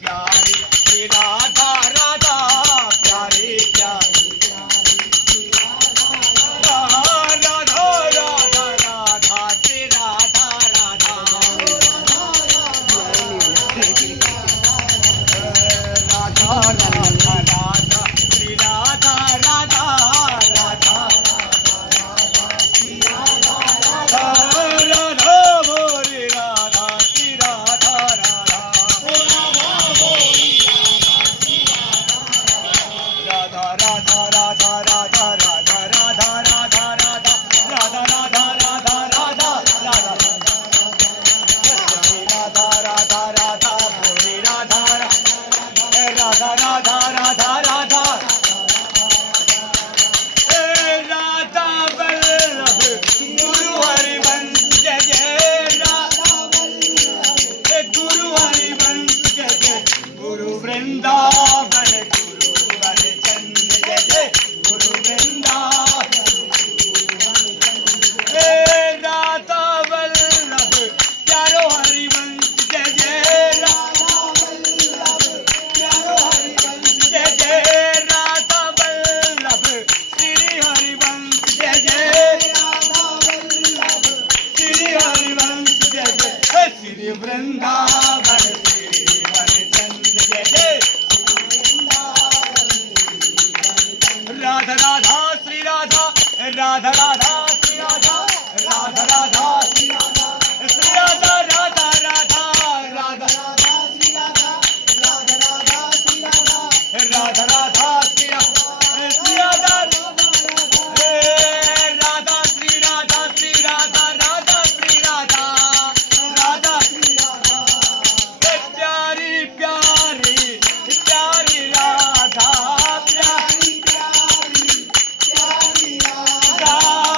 प्यारी श्री राधा राधा प्यारी प्यारी राधा राधा राधा राधा श्री राधा राधा राधा राधा राधा श्री राधा राधा राधा राधा मोरी राधा श्री राधा राधा राधा राधा राधा राधा राधा राधा राधा राधा राधा राधा राधा राधा राधा राधा राधा राधा मोरी राधा राधा राधा